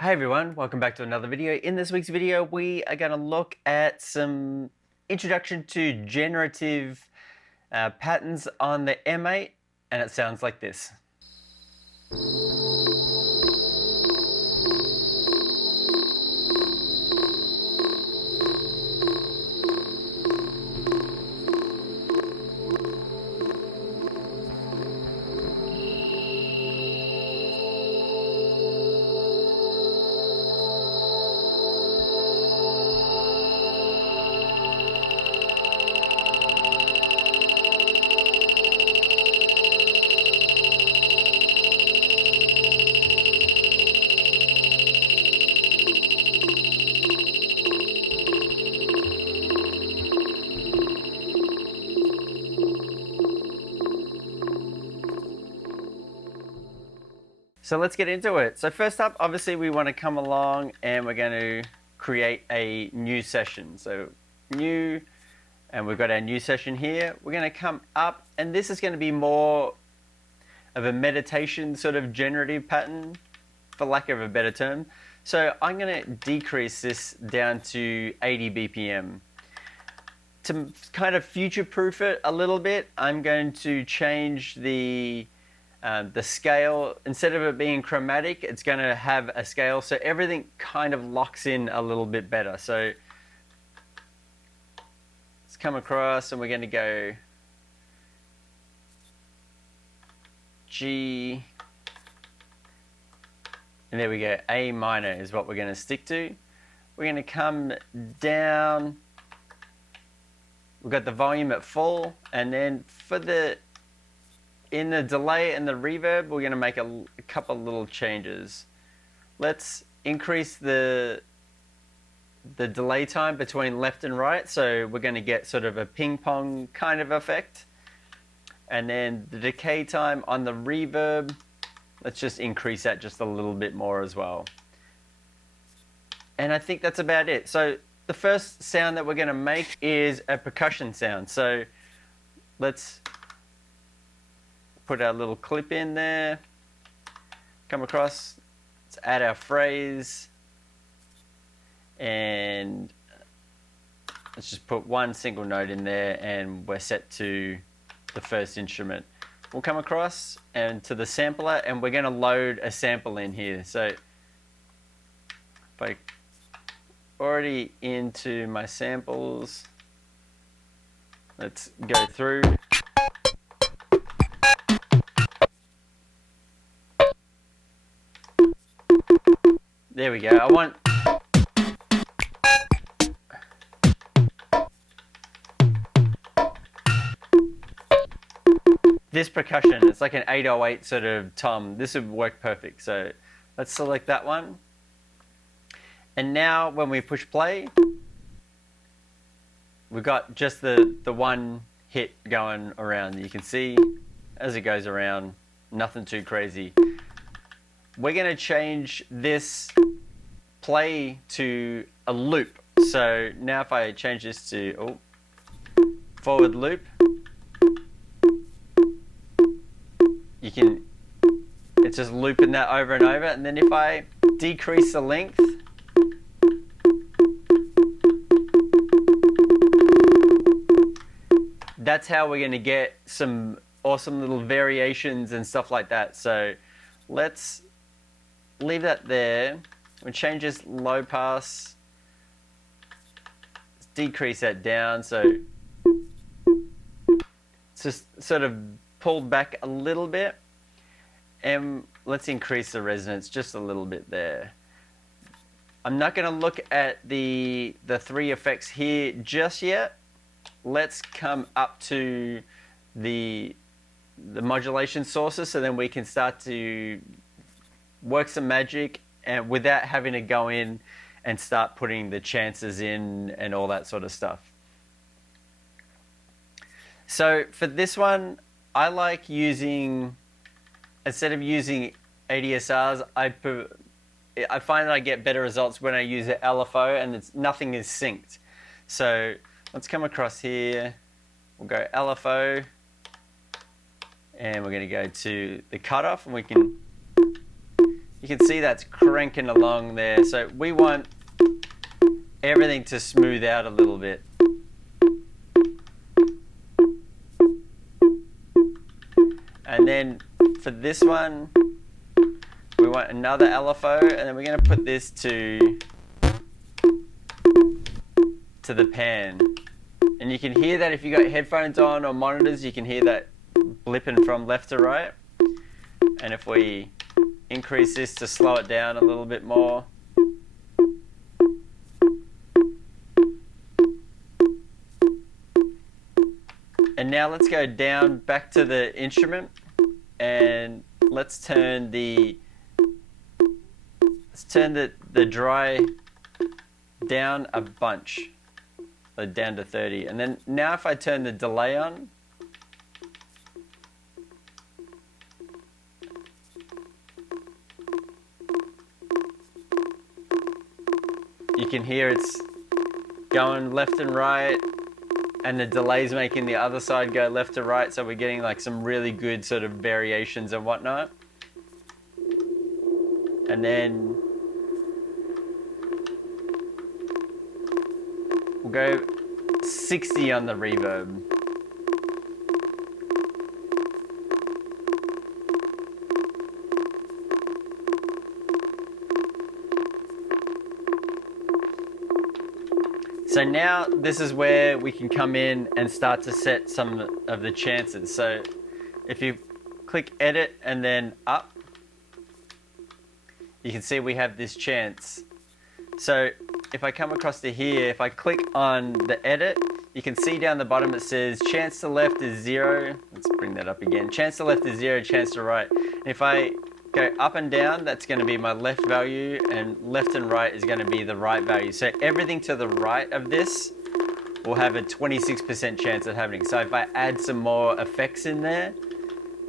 Hi everyone, welcome back to another video. In this week's video, we are going to look at some introduction to generative patterns on the M8, and it sounds like this. So let's get into it. So first up, obviously we want to come along and we're going to create a new session. So new, and we've got our new session here. We're going to come up, and this is going to be more of a meditation sort of generative pattern, for lack of a better term. So I'm going to decrease this down to 80 BPM. To kind of future-proof it a little bit, I'm going to change the scale. Instead of it being chromatic, it's going to have a scale, so everything kind of locks in a little bit better. So let's come across and we're going to go G, and there we go. A minor is what we're going to stick to. We're going to come down. We've got the volume at full, and then for in the delay and the reverb, we're going to make a couple little changes. Let's increase the delay time between left and right, so we're going to get sort of a ping pong kind of effect. And then the decay time on the reverb, let's just increase that just a little bit more as well. And I think that's about it. So the first sound that we're going to make is a percussion sound. So let's put our little clip in there, come across, let's add our phrase, and let's just put one single note in there, and we're set to the first instrument. We'll come across and to the sampler, and we're going to load a sample in here. So if I already into my samples, let's go through. There we go. I want this percussion. It's like an 808 sort of tom. This would work perfect. So let's select that one. And now when we push play, we've got just the one hit going around. You can see as it goes around, nothing too crazy. We're going to change this play to a loop. So now if I change this to forward loop, it's just looping that over and over. And then if I decrease the length, that's how we're going to get some awesome little variations and stuff like that. So let's leave that there. We'll change this low pass. Let's decrease that down. So it's just sort of pulled back a little bit. And let's increase the resonance just a little bit there. I'm not going to look at the three effects here just yet. Let's come up to the modulation sources, so then we can start to work some magic and without having to go in and start putting the chances in and all that sort of stuff. So for this one, I like using, instead of using ADSRs, I find that I get better results when I use an LFO and nothing is synced. So let's come across here, we'll go LFO, and we're going to go to the cutoff, and we can you can see that's cranking along there. So we want everything to smooth out a little bit. And then for this one, we want another LFO, and then we're going to put this to the pan. And you can hear that if you got headphones on or monitors, you can hear that blipping from left to right. And if we increase this to slow it down a little bit more. And now let's go down back to the instrument, and let's turn the dry down a bunch, so down to 30. And then now if I turn the delay on, you can hear it's going left and right, and the delay's making the other side go left to right, so we're getting like some really good sort of variations and whatnot. And then we'll go 60 on the reverb. So now this is where we can come in and start to set some of the chances. So if you click edit and then up, you can see we have this chance. So if I come across to here, if I click on the edit, you can see down the bottom it says chance to left is 0. Let's bring that up again. Chance to left is 0, chance to right. And if I go up and down, that's going to be my left value, and left and right is going to be the right value. So everything to the right of this will have a 26% chance of happening. So if I add some more effects in there,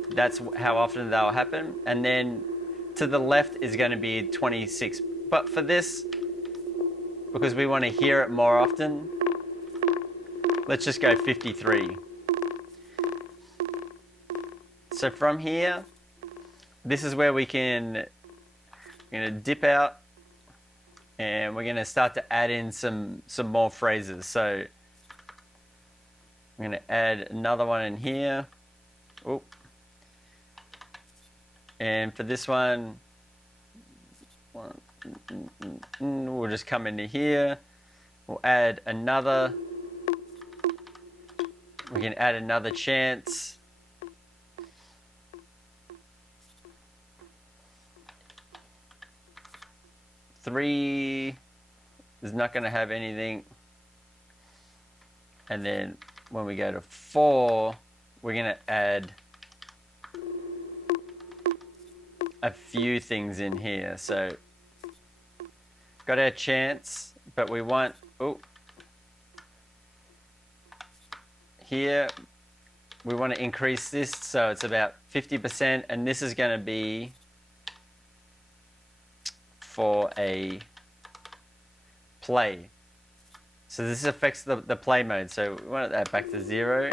that's how often they'll happen. And then to the left is going to be 26. But for this, because we want to hear it more often, let's just go 53. So from here, this is where we're going to dip out, and we're going to start to add in some more phrases. So I'm going to add another one in here. Oh. And for this one, we'll just come into here. We'll add another. We can add another chance. Three is not going to have anything. And then when we go to 4, we're going to add a few things in here. So got our chance, but we want, here we want to increase this so it's about 50%, and this is going to be for a play. So this affects the play mode. So we want that back to 0.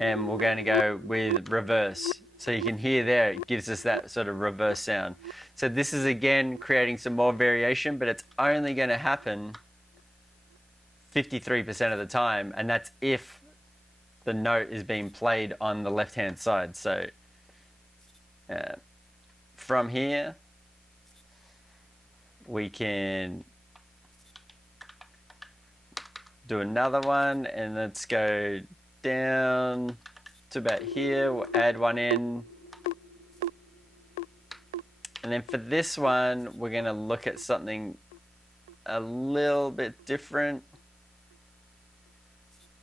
And we're going to go with reverse. So you can hear there, it gives us that sort of reverse sound. So this is again creating some more variation, but it's only going to happen 53% of the time. And that's if the note is being played on the left-hand side. So from here, we can do another one, and let's go down to about here. We'll add one in. And then for this one, we're going to look at something a little bit different.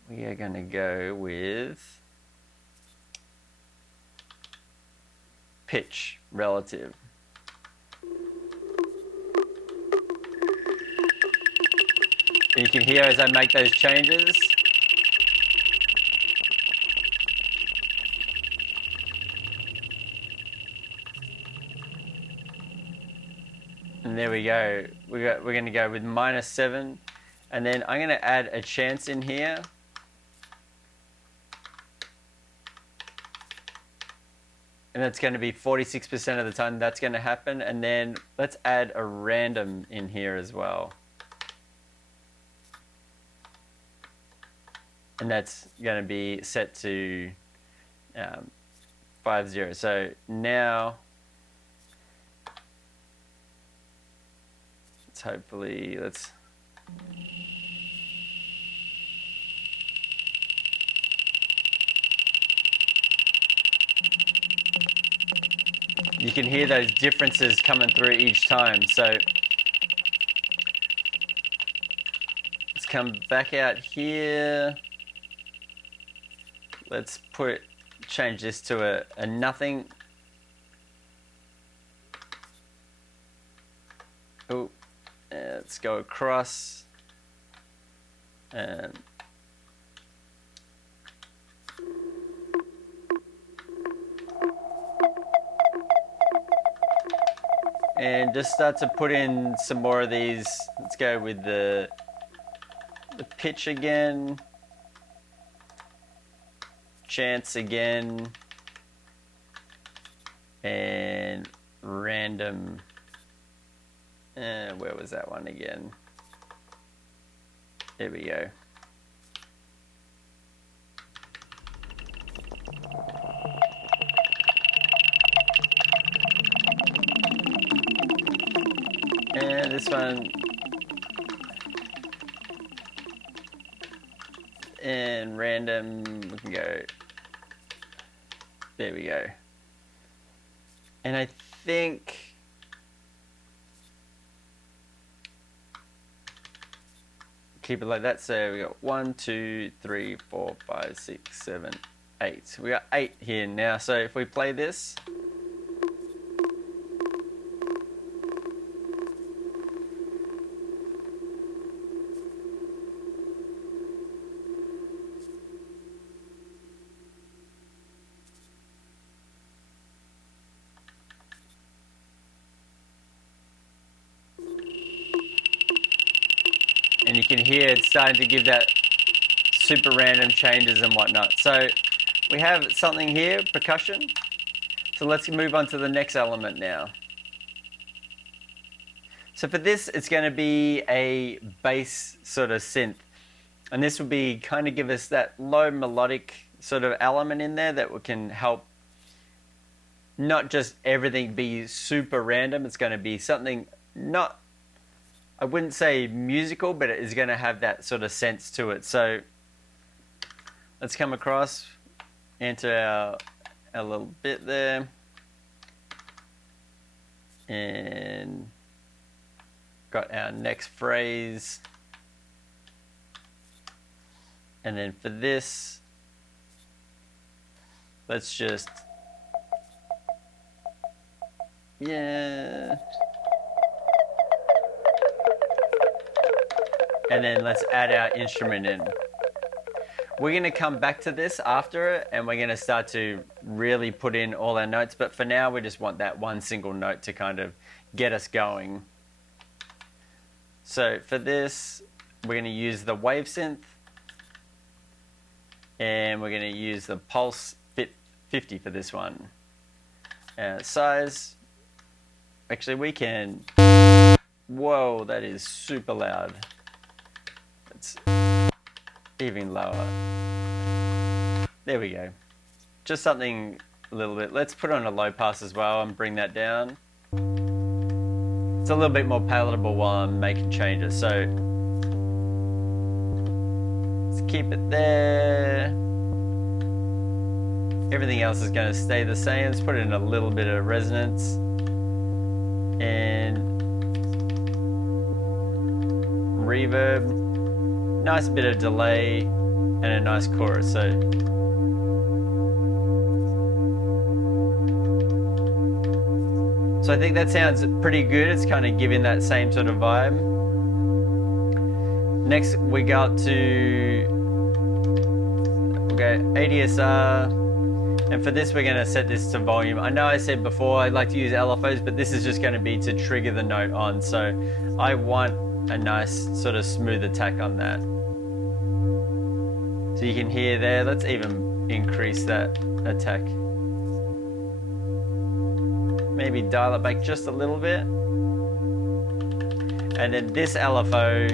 We are going to go with pitch relative. And you can hear as I make those changes. And there we go. We're going to go with -7. And then I'm going to add a chance in here. and it's going to be 46% of the time that's going to happen. And then let's add a random in here as well. And that's going to be set to 50. So now let's you can hear those differences coming through each time. So let's come back out here. Let's change this to a nothing. Oh, let's go across. And just start to put in some more of these. Let's go with the pitch again. Chance again. And random. Where was that one again? There we go. And this one, and random, we can go, there we go. And I think, keep it like that. So we got 1, 2, 3, 4, 5, 6, 7, 8. We got 8 here now. So if we play this, and you can hear it's starting to give that super random changes and whatnot. So we have something here, percussion. So let's move on to the next element now. So for this, it's going to be a bass sort of synth. And this will be kind of give us that low melodic sort of element in there that can help not just everything be super random. It's going to be something not, I wouldn't say musical, but it is going to have that sort of sense to it. So let's come across into our little bit there. And got our next phrase. And then for this, let's just, yeah. And then let's add our instrument in. We're going to come back to this after it, and we're going to start to really put in all our notes. But for now, we just want that one single note to kind of get us going. So for this, we're going to use the wave synth. And we're going to use the Pulse Fit 50 for this one. Size. Actually, we can... Whoa, that is super loud. It's even lower. There we go. Just something a little bit. Let's put on a low pass as well and bring that down. It's a little bit more palatable while I'm making changes. So let's keep it there. Everything else is going to stay the same. Let's put in a little bit of resonance. And reverb. Nice bit of delay and a nice chorus. So I think that sounds pretty good. It's kind of giving that same sort of vibe. Next we got to ADSR, and for this we're going to set this to volume. I know I said before I'd like to use LFOs, but this is just going to be to trigger the note on. So I want a nice sort of smooth attack on that. So you can hear there, let's even increase that attack. maybe dial it back just a little bit. And then this LFO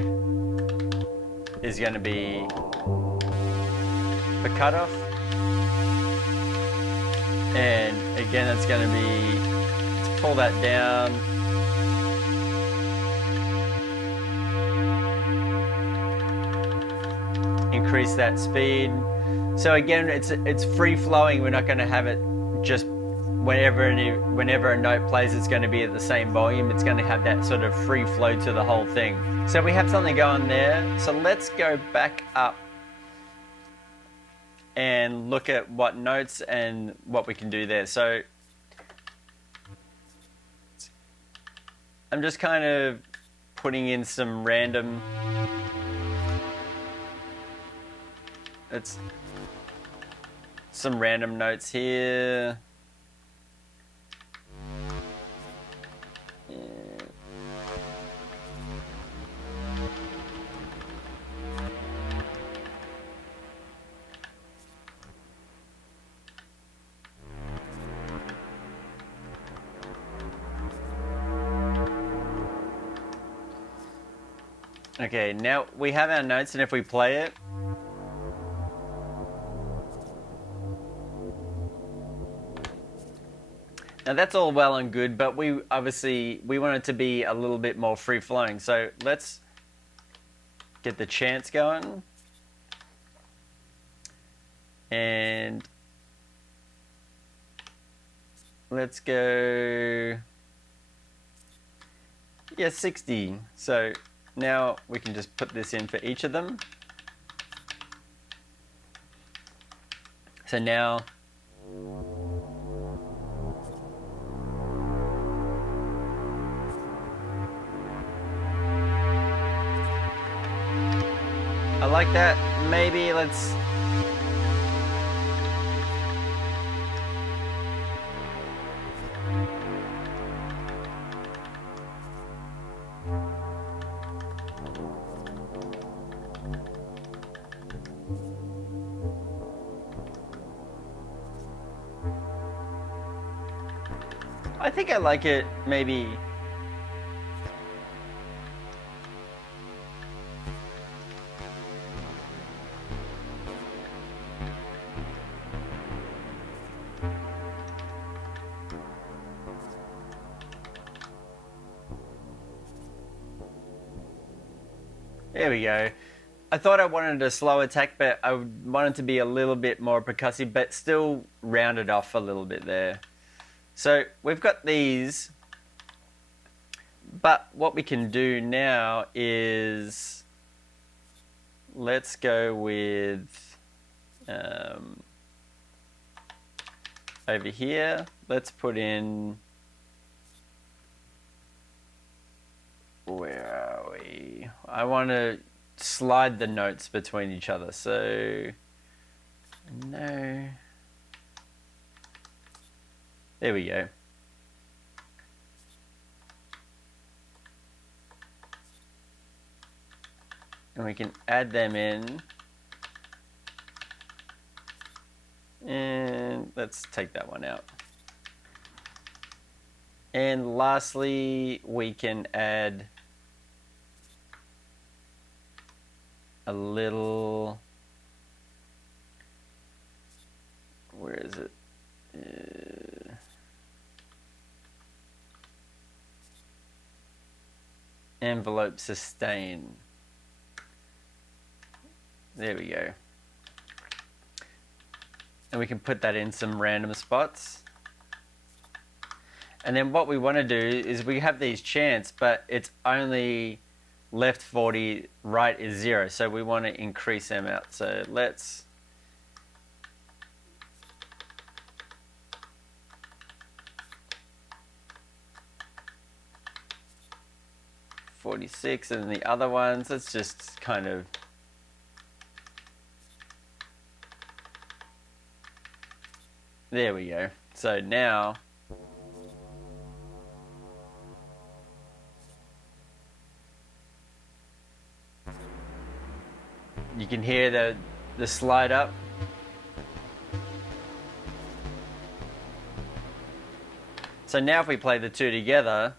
is going to be the cutoff. And again, it's going to be, let's pull that down. Increase that speed. So again, it's free flowing. We're not going to have it just whenever a note plays, it's going to be at the same volume. It's going to have that sort of free flow to the whole thing. So we have something going there. So let's go back up and look at what notes and what we can do there. So I'm just kind of putting in some random, some random notes here. Okay, now we have our notes, and if we play it, now that's all well and good, but we want it to be a little bit more free flowing. So let's get the chants going, and let's go, yeah, 60. So now we can just put this in for each of them. So now I like that. Maybe let's I think I like it maybe there we go. I thought I wanted a slow attack, but I wanted to be a little bit more percussive, but still rounded off a little bit there. So we've got these, but what we can do now is let's go with over here. Let's put in, where are we? I want to slide the notes between each other. So no. There we go. And we can add them in. And let's take that one out. And lastly, we can add a little, where is it? Envelope sustain. There we go. And we can put that in some random spots. And then what we want to do is we have these chants, but it's only left 40, right is 0. So we want to increase them out. So let's .46, and the other ones, let's just kind of there we go. So now you can hear the slide up. So now if we play the two together,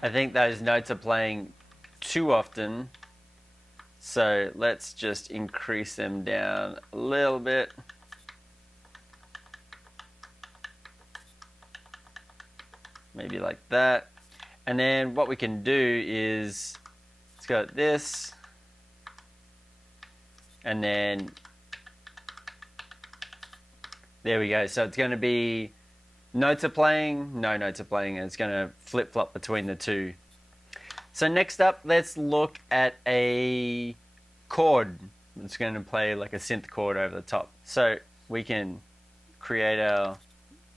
I think those notes are playing too often. So let's just increase them down a little bit. Maybe like that. And then what we can do is, let's go like this. And then, there we go. So it's going to be notes are playing, no notes are playing, and it's going to flip-flop between the two. So next up, let's look at a chord. It's going to play like a synth chord over the top. So we can create our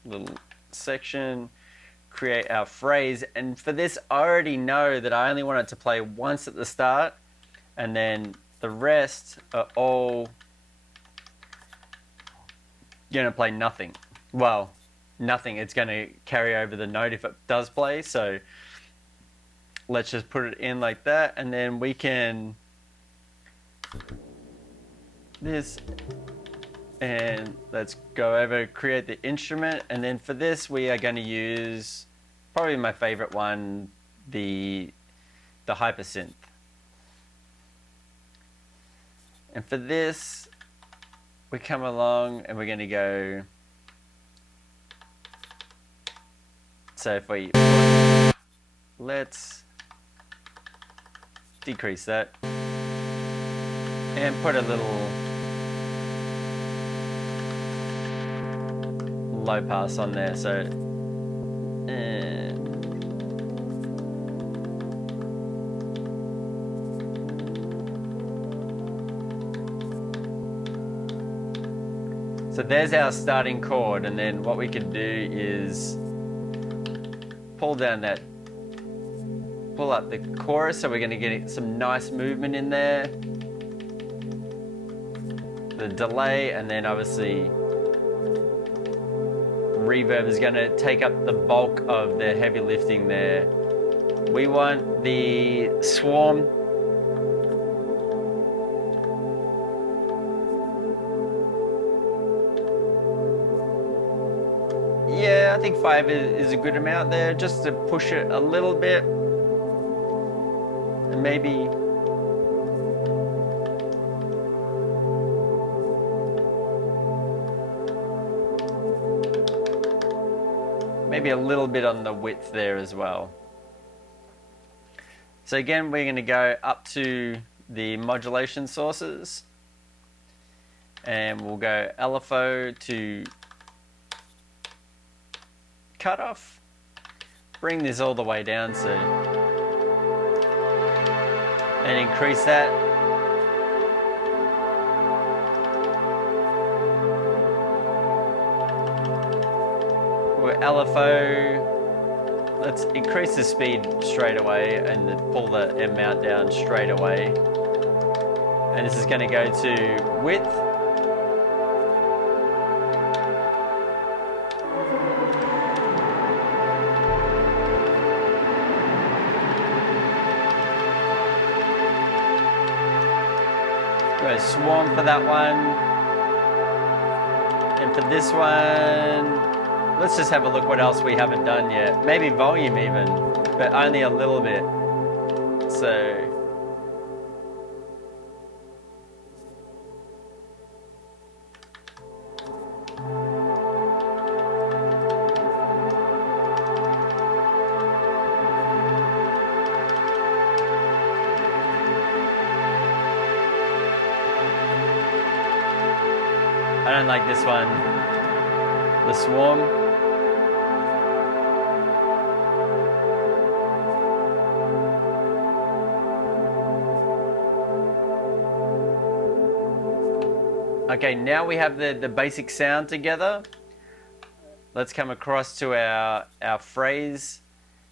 little section, create our phrase, and for this I already know that I only want it to play once at the start, and then the rest are all going to play nothing. Well, nothing. It's going to carry over the note if it does play, so let's just put it in like that, and then we can this, and let's go over, create the instrument, and then for this we are going to use probably my favorite one, the hypersynth. And for this we come along and we're going to go, so if we let's decrease that and put a little low pass on there, so and so there's our starting chord, and then what we can do is pull up the chorus, so we're going to get some nice movement in there, the delay, and then obviously reverb is going to take up the bulk of the heavy lifting there. We want the swarm I think 5 is a good amount there, just to push it a little bit, and maybe a little bit on the width there as well. So again, we're going to go up to the modulation sources, and we'll go LFO to cutoff, bring this all the way down, so, and increase that. We're LFO, let's increase the speed straight away and pull the amount down straight away. And this is going to go to width. Go swarm for that one. And for this one, let's just have a look what else we haven't done yet. Maybe volume even, but only a little bit. So I don't like this one, the swarm. Okay, now we have the basic sound together. Let's come across to our phrase,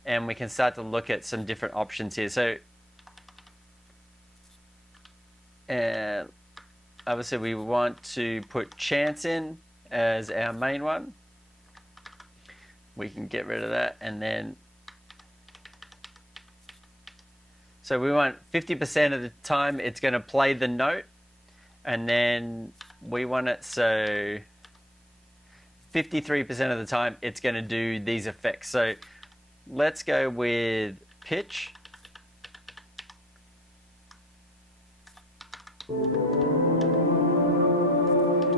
and we can start to look at some different options here. So, and obviously we want to put chance in as our main one. We can get rid of that, and then so we want 50% of the time it's going to play the note, and then we want it so 53% of the time it's going to do these effects. So let's go with pitch.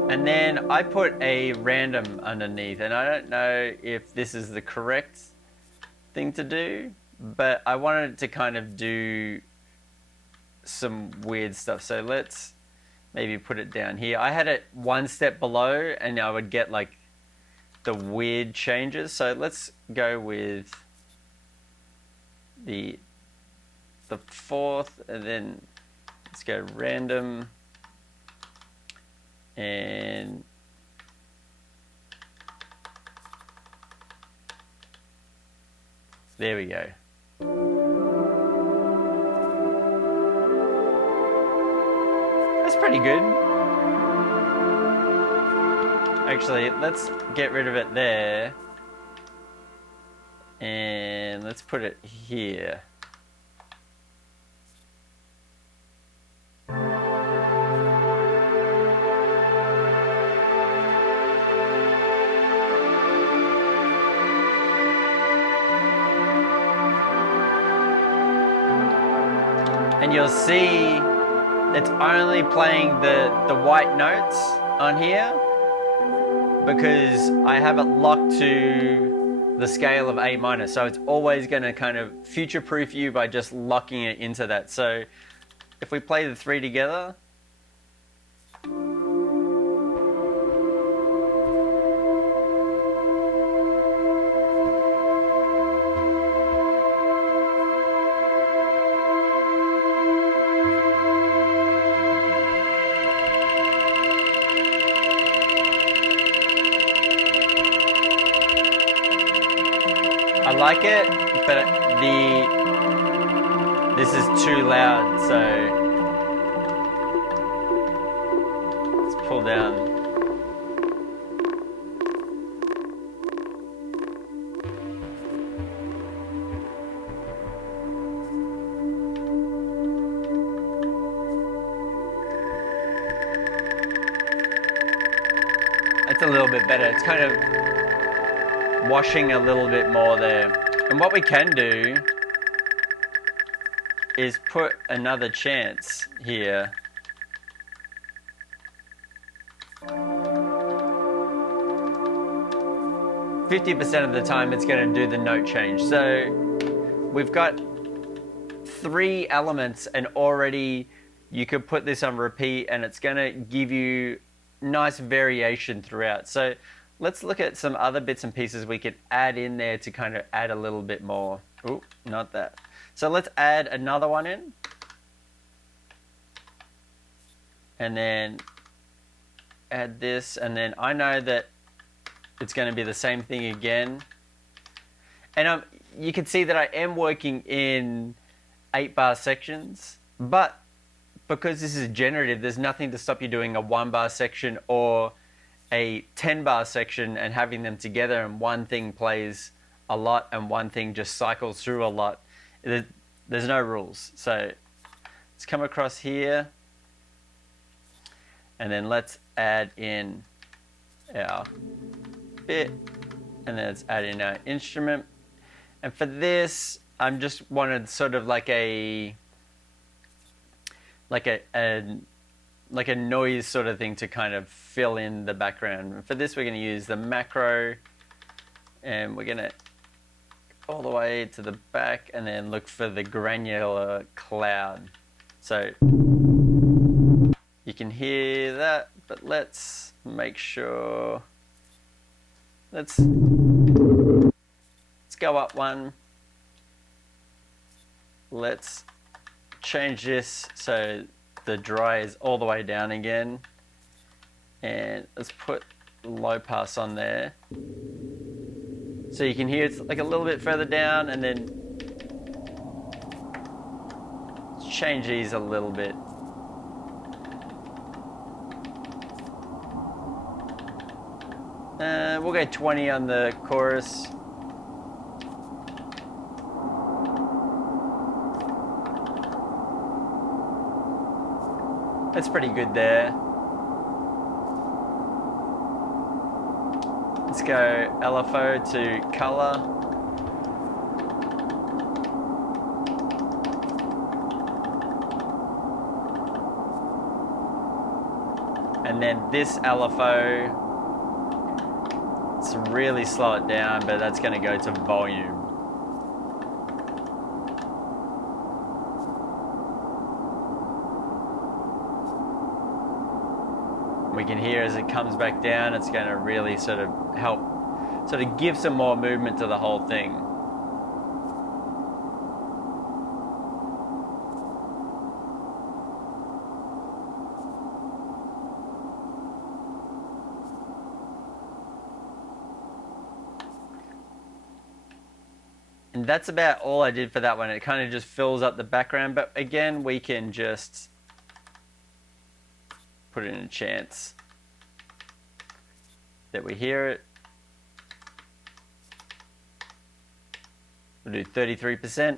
And then I put a random underneath, and I don't know if this is the correct thing to do, but I wanted to kind of do some weird stuff. So let's maybe put it down here. I had it one step below, and I would get like the weird changes. So let's go with the fourth, and then let's go random, and there we go. That's pretty good. Actually, let's get rid of it there, and let's put it here. And you'll see it's only playing the white notes on here because I have it locked to the scale of A minor. So it's always going to kind of future-proof you by just locking it into that. So if we play the three together, I like it, but this is too loud, so let's pull down. It's a little bit better. It's kind of washing a little bit more there. And what we can do is put another chance here. %50 of the time it's going to do the note change. So we've got 3 elements, and already you could put this on repeat and it's going to give you nice variation throughout. So let's look at some other bits and pieces we could add in there to kind of add a little bit more. Oh, not that. So let's add another one in. And then add this. And then I know that it's going to be the same thing again. And you can see that I am working in 8-bar sections. But because this is generative, there's nothing to stop you doing a 1-bar section or a 10-bar section and having them together, and one thing plays a lot and one thing just cycles through a lot. There's no rules. So let's come across here, and then let's add in our bit, and then let's add in our instrument. And for this, I'm just wanted sort of like a noise sort of thing to kind of fill in the background. And for this, we're going to use the macro, and we're going to go all the way to the back and then look for the granular cloud. So you can hear that, but let's make sure. Let's go up one. Let's change this so the dry is all the way down again, and let's put low pass on there so you can hear it's like a little bit further down, and then change these a little bit. We'll go 20 on the chorus. That's pretty good there. Let's go LFO to color. And then this LFO, let's really slow it down, but that's going to go to volume. We can hear as it comes back down, it's going to really sort of help, sort of give some more movement to the whole thing. And that's about all I did for that one. It kind of just fills up the background, but again, we can just put it in a chance that we hear it. We'll do 33%.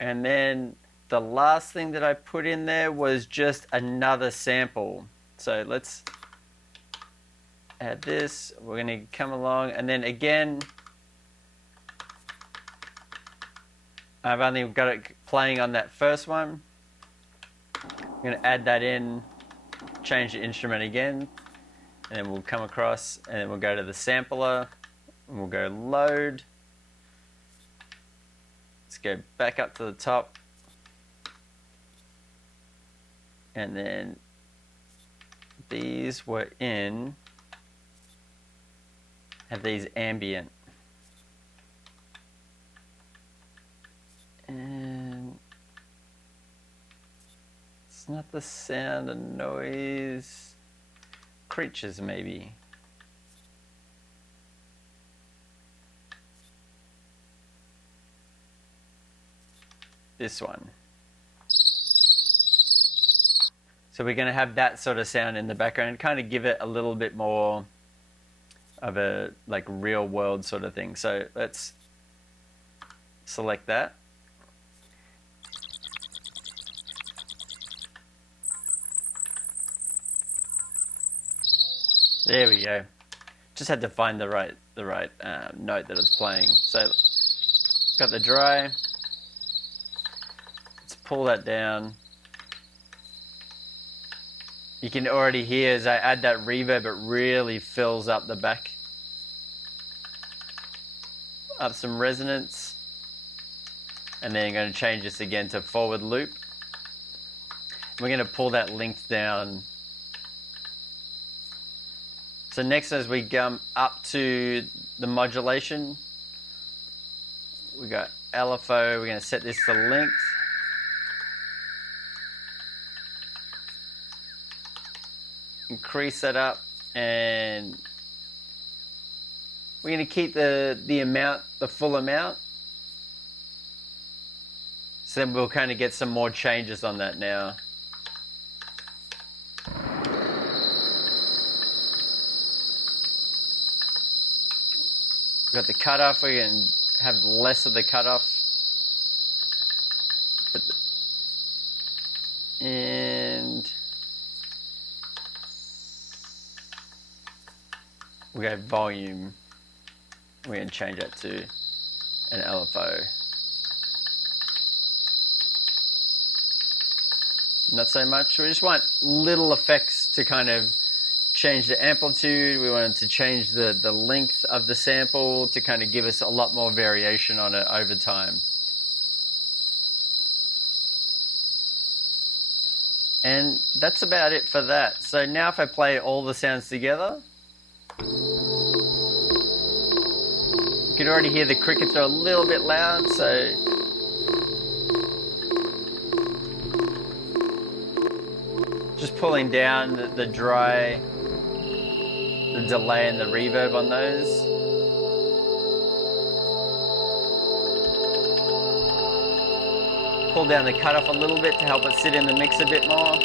And then the last thing that I put in there was just another sample. So let's add this. We're going to come along, and then again, I've only got it playing on that first one. I'm going to add that in, change the instrument again, and then we'll come across, and then we'll go to the sampler, and we'll go load. Let's go back up to the top, and then these were in, have these ambient. And it's not the sound and noise. Creatures, maybe. This one. So we're going to have that sort of sound in the background, kind of give it a little bit more of a like real world sort of thing. So let's select that. There we go. Just had to find the right note that it's playing. So got the dry. Let's pull that down. You can already hear as I add that reverb, it really fills up the back. Up some resonance. And then I'm going to change this again to forward loop. We're going to pull that length down. So next, as we come up to the modulation, we got LFO. We're going to set this to length. Increase that up, and we're going to keep the amount, the full amount. So then we'll kind of get some more changes on that now. We've got the cutoff. We can have less of the cutoff. And we go volume. We're going to change that to an LFO. Not so much. We just want little effects to kind of change the amplitude. We wanted to change the length of the sample to kind of give us a lot more variation on it over time. And that's about it for that. So now if I play all the sounds together, you can already hear the crickets are a little bit loud, so just pulling down the dry, the delay and the reverb on those. Pull down the cutoff a little bit to help it sit in the mix a bit more.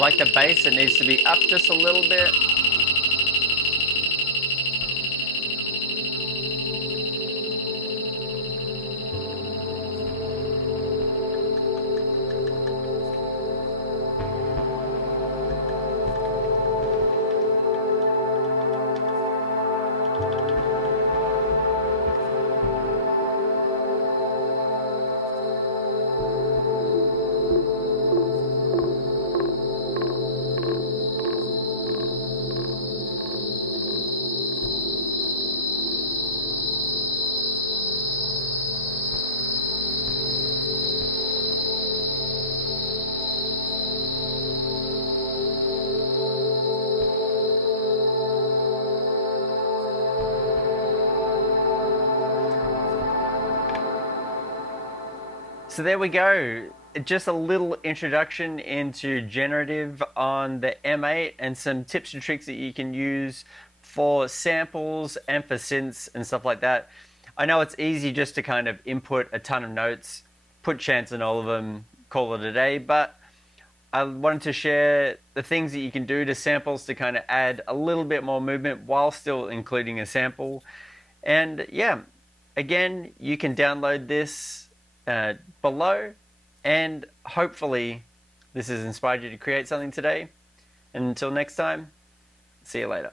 like the bass, it needs to be up just a little bit. So there we go. Just a little introduction into Generative on the M8 and some tips and tricks that you can use for samples and for synths and stuff like that. I know it's easy just to kind of input a ton of notes, put chants in all of them, call it a day, but I wanted to share the things that you can do to samples to kind of add a little bit more movement while still including a sample. And yeah, again, you can download this below, and hopefully this has inspired you to create something today. And until next time, see you later.